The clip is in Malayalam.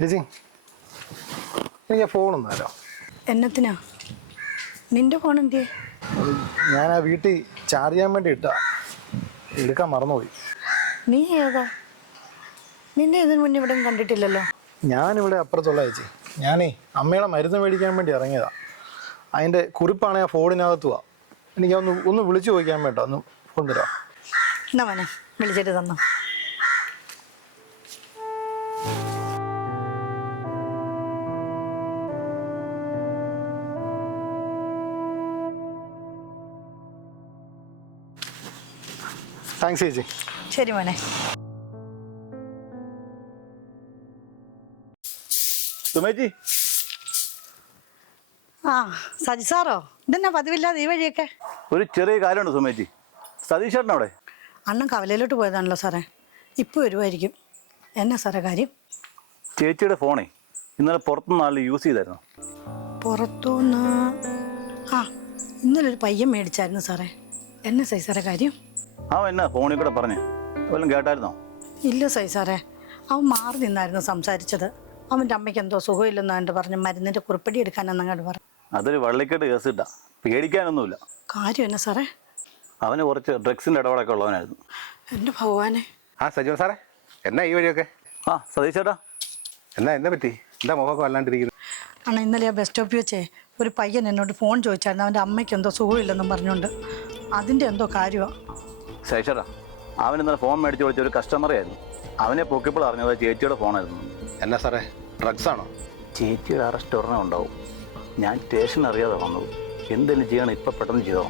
ചേച്ചി എനിക്ക് ഫോണൊന്നും തരോ? എന്നത്തിനാ നിന്റെ ഫോൺ എന്തിയെ? ഞാൻ ആ വീട്ടിൽ ചാർജ് ചെയ്യാൻ വേണ്ടി ഇട്ടാ, എടുക്കാൻ മറന്നുപോയി. നീ ഏതാ? നിന്നെ ഇതിനു മുന്നേ ഇവിടെ കണ്ടിട്ടില്ലല്ലോ. ഞാനിവിടെ അപ്പുറത്തുള്ള ചേച്ചി. ഞാനേ അമ്മയുടെ മരുന്ന് മേടിക്കാൻ വേണ്ടി ഇറങ്ങിയതാ. അതിൻ്റെ കുറിപ്പാണ് ആ ഫോണിനകത്തുവാ. എനിക്ക് ഒന്ന് വിളിച്ചു ചോദിക്കാൻ വേണ്ട, ഒന്ന് ഫോൺ തരാം. എന്നാ മോനെ വിളിച്ചിട്ട് തന്നോ. താങ്ക്സ് ചേച്ചി. ശരി മോനെ. സുമേച്ചി. ആ സജി സാറോ, ഇതെന്നാ പതിവില്ലാതെ ഈ വഴിയൊക്കെ? ഒരു ചെറിയ കാര്യമുണ്ട് സുമേച്ചി. സതീഷ് ചേട്ടൻ അവിടെ? അണ്ണൻ കവലയിലോട്ട് പോയതാണല്ലോ സാറേ, ഇപ്പോൾ വരുമായിരിക്കും. എന്നാ സാറേ കാര്യം? ചേച്ചിയുടെ ഫോണേ ഇന്നലെ പുറത്തുനിന്ന് ആൾ യൂസ് ചെയ്തായിരുന്നു. പുറത്തുനിന്ന്? ആ ഇന്നലെ ഒരു പയ്യൻ മേടിച്ചായിരുന്നു സാറേ. എന്നാ സൈ സാറേ കാര്യം? അവൻ എന്നാ ഫോണിൽ കൂടെ പറഞ്ഞേ, വല്ലതും കേട്ടായിരുന്നോ? ഇല്ല സൈ സാറേ, അവൻ മാറി നിന്നായിരുന്നു സംസാരിച്ചത്. അവൻ്റെ അമ്മയ്ക്ക് എന്തോ സുഖമില്ലെന്നോ എൻ്റെ പറഞ്ഞു, മരുന്നിൻ്റെ കുറിപ്പടി എടുക്കാനെന്നങ്ങോട്ട് പറഞ്ഞു. അതൊരു വള്ളിക്കെട്ട് കേസ് ഇട്ടാ, പേടിക്കാനൊന്നുമില്ല. കാര്യം എന്നാ സാറേ? അവന് കുറച്ച് ഡ്രഗ്സിൻ്റെ ഇടപാടൊക്കെ ഉള്ളവനായിരുന്നു. എൻ്റെ ഭഗവാനെ. ആ സജീവൻ സാറേ, എന്നാ ഈ വഴിയൊക്കെ? ആ സതീഷ് ചേട്ടാ, എന്നാ പറ്റി? എന്താ മുഖമൊക്കെ വല്ലാണ്ടിരിക്കുന്നു? ആണ് ഇന്നലെ ആ ബസ് സ്റ്റോപ്പിൽ വെച്ചേ ഒരു പയ്യൻ എന്നോട് ഫോൺ ചോദിച്ചായിരുന്നു, അവൻ്റെ അമ്മയ്ക്ക് എന്തോ സുഖമില്ലെന്നും പറഞ്ഞുകൊണ്ട്. അതിൻ്റെ എന്തോ കാര്യമാണ്. സതീഷ് ചേട്ടാ, അവൻ ഇന്നലെ ഫോൺ മേടിച്ച് വിളിച്ച ഒരു കസ്റ്റമറേ ആയിരുന്നു. അവനെ പൊക്കിപ്പോൾ അറിഞ്ഞത് ചേച്ചിയുടെ ഫോണായിരുന്നു. എന്നാ സാറേ, ഡ്രഗ്സ് ആണോ? ചേച്ചിയുടെ അറസ്റ്റ് ഉടനെ ഉണ്ടാവും. ഞാൻ സ്റ്റേഷൻ അറിയാതെ വന്നത്. എന്തെങ്കിലും ചെയ്യണം, ഇപ്പം പെട്ടെന്ന് ചെയ്തോ.